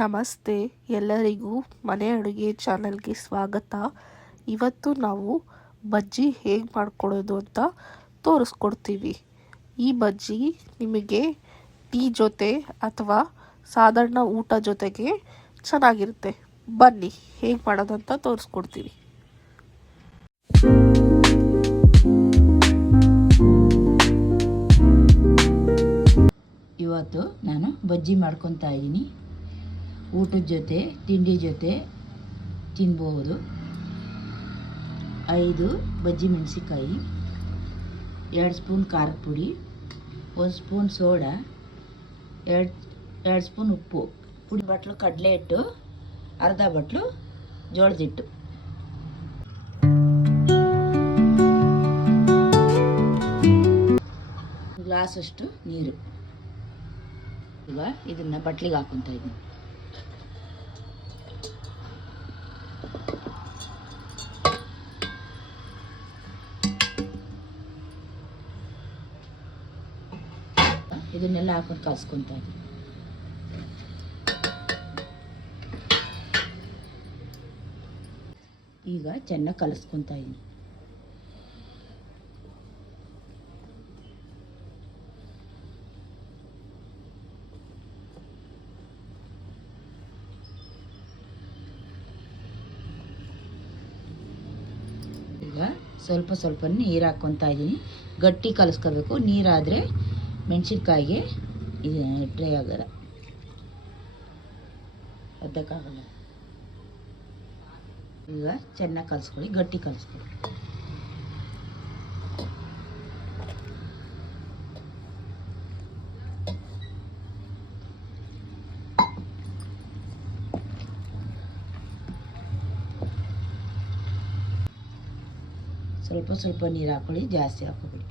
ನಮಸ್ತೆ, ಎಲ್ಲರಿಗೂ ಮನೆ ಅಡುಗೆ ಚಾನಲ್ಗೆ ಸ್ವಾಗತ. ಇವತ್ತು ನಾವು ಬಜ್ಜಿ ಹೇಗೆ ಮಾಡ್ಕೊಳ್ಳೋದು ಅಂತ ತೋರಿಸ್ಕೊಡ್ತೀವಿ. ಈ ಬಜ್ಜಿ ನಿಮಗೆ ಟೀ ಜೊತೆ ಅಥವಾ ಸಾಧಾರಣ ಊಟ ಜೊತೆಗೆ ಚೆನ್ನಾಗಿರುತ್ತೆ. ಬನ್ನಿ ಹೇಗೆ ಮಾಡೋದು ಅಂತ ತೋರಿಸ್ಕೊಡ್ತೀವಿ. ಇವತ್ತು ನಾನು ಬಜ್ಜಿ ಮಾಡ್ಕೊತಾ ಇದ್ದೀನಿ. ಊಟದ ಜೊತೆ ತಿಂಡಿ ಜೊತೆ ತಿನ್ಬಹುದು. 5 ಬಜ್ಜಿ ಮೆಣಸಿಕಾಯಿ, 2 ಸ್ಪೂನ್ ಖಾರದ ಪುಡಿ, 1 ಸ್ಪೂನ್ ಸೋಡಾ, 2 ಸ್ಪೂನ್ ಉಪ್ಪು, ಪುಡಿ ಬಟ್ಲು ಕಡಲೆ ಹಿಟ್ಟು, ಅರ್ಧ ಬಟ್ಲು ಜೋಳದ ಹಿಟ್ಟು, ಗ್ಲಾಸಷ್ಟು ನೀರು. ಈಗ ಇದನ್ನು ಬಟ್ಲಿಗೆ ಹಾಕೊತಾ ಇದ್ದೀನಿ. ಇದನ್ನೆಲ್ಲ ಹಾಕೊಂಡು ಕಲಿಸ್ಕೊತಾ ಇದ್ದೀನಿ. ಈಗ ಚೆನ್ನಾಗಿ ಕಲಿಸ್ಕೊತಾ ಇದ್ದೀನಿ. ಈಗ ಸ್ವಲ್ಪ ಸ್ವಲ್ಪ ನೀರು ಹಾಕ್ಕೊತಾ ಇದ್ದೀನಿ. ಗಟ್ಟಿ ಕಲಿಸ್ಕೋಬೇಕು. ನೀರಾದರೆ ಮೆಣಸಿನ್ಕಾಯಿಗೆ ಇದು ಡ್ರೈ ಆಗೋಲ್ಲ, ಒದ್ದಕ್ಕಾಗಲ್ಲ. ಈಗ ಚೆನ್ನಾಗಿ ಕಲಿಸ್ಕೊಳ್ಳಿ, ಗಟ್ಟಿ ಕಲಿಸ್ಕೊಳ್ಳಿ. ಸ್ವಲ್ಪ ಸ್ವಲ್ಪ ನೀರು ಹಾಕೊಳ್ಳಿ, ಜಾಸ್ತಿ ಹಾಕೋಬೇಡಿ.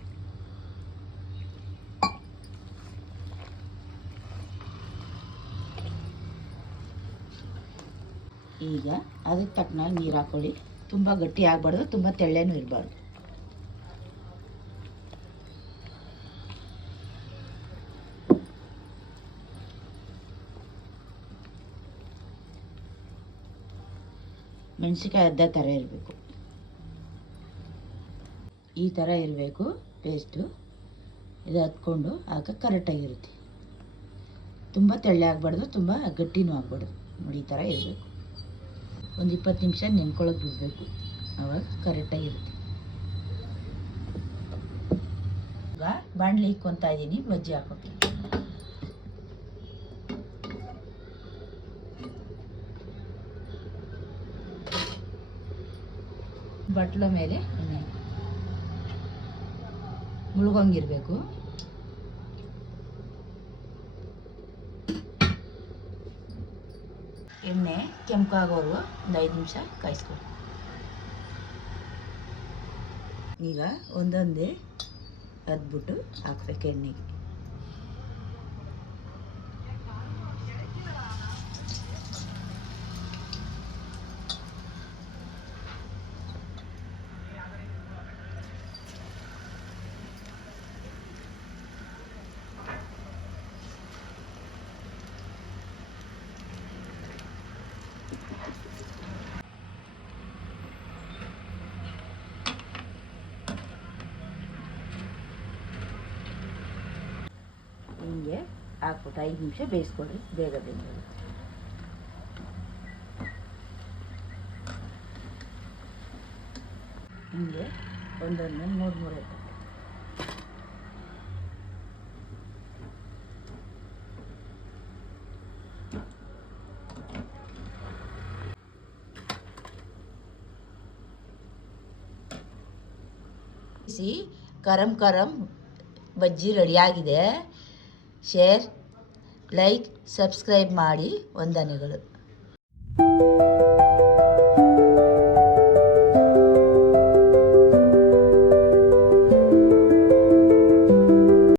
ಈಗ ಅದಕ್ಕೆ ತಕ್ಕನಾಗಿ ನೀರು ಹಾಕೊಳ್ಳಿ. ತುಂಬ ಗಟ್ಟಿ ಆಗಬಾರ್ದು, ತುಂಬ ತೆಳ್ಳನೂ ಇರಬಾರ್ದು. ಮೆಣಸಿನ್ಕಾಯಿ ಅರ್ಧ ಥರ ಇರಬೇಕು, ಈ ಥರ ಇರಬೇಕು ಪೇಸ್ಟು. ಇದು ಹತ್ಕೊಂಡು ಆಗ ಕರೆಕ್ಟಾಗಿರುತ್ತೆ. ತುಂಬ ತೆಳ್ಳೆ ಆಗಬಾರ್ದು, ತುಂಬ ಗಟ್ಟಿನೂ ಆಗಬಾರ್ದು. ನೋಡಿ, ಈ ಥರ ಇರಬೇಕು. ಒಂದು 20 ನಿಮಿಷ ನೆನ್ಕೊಳ್ಳೋಕೆ ಬಿಡಬೇಕು, ಆವಾಗ ಕರೆಕ್ಟಾಗಿರುತ್ತೆ. ಈಗ ಬಾಣಲಿ ಇಕ್ಕೊತಾ ಇದ್ದೀನಿ ಬಜ್ಜಿ ಹಾಕೋಕ್ಕೆ. ಬಟ್ಲ ಮೇಲೆ ಎಣ್ಣೆ ಮುಳುಗೋಂಗಿರಬೇಕು. ಎಣ್ಣೆ ಕೆಂಪಾಗೋರು ಒಂದು 5 ನಿಮಿಷ ಕಾಯಿಸ್ಕೊಳ್ಳಿ. ಈಗ ಒಂದೊಂದೇ ಅದ್ಬಿಟ್ಟು ಹಾಕ್ಬೇಕು ಎಣ್ಣೆಗೆ. ಹಿಂಗೆ ಹಾಕ್ಬಿಟ್ಟು 5 ನಿಮಿಷ ಬೇಯಿಸ್ಕೊಳ್ಳಿ, ಬೇಗ ಬೆಂದೋಗುತ್ತೆ. ಹಿಂಗೆ ಒಂದೊಂದು 3 ಎತ್ತು. ಕರಂ ಬಜ್ಜಿ ರೆಡಿಯಾಗಿದೆ. ಶೇರ್, ಲೈಕ್, ಸಬ್ಸ್ಕ್ರೈಬ್ ಮಾಡಿ. ವಂದನೆಗಳು.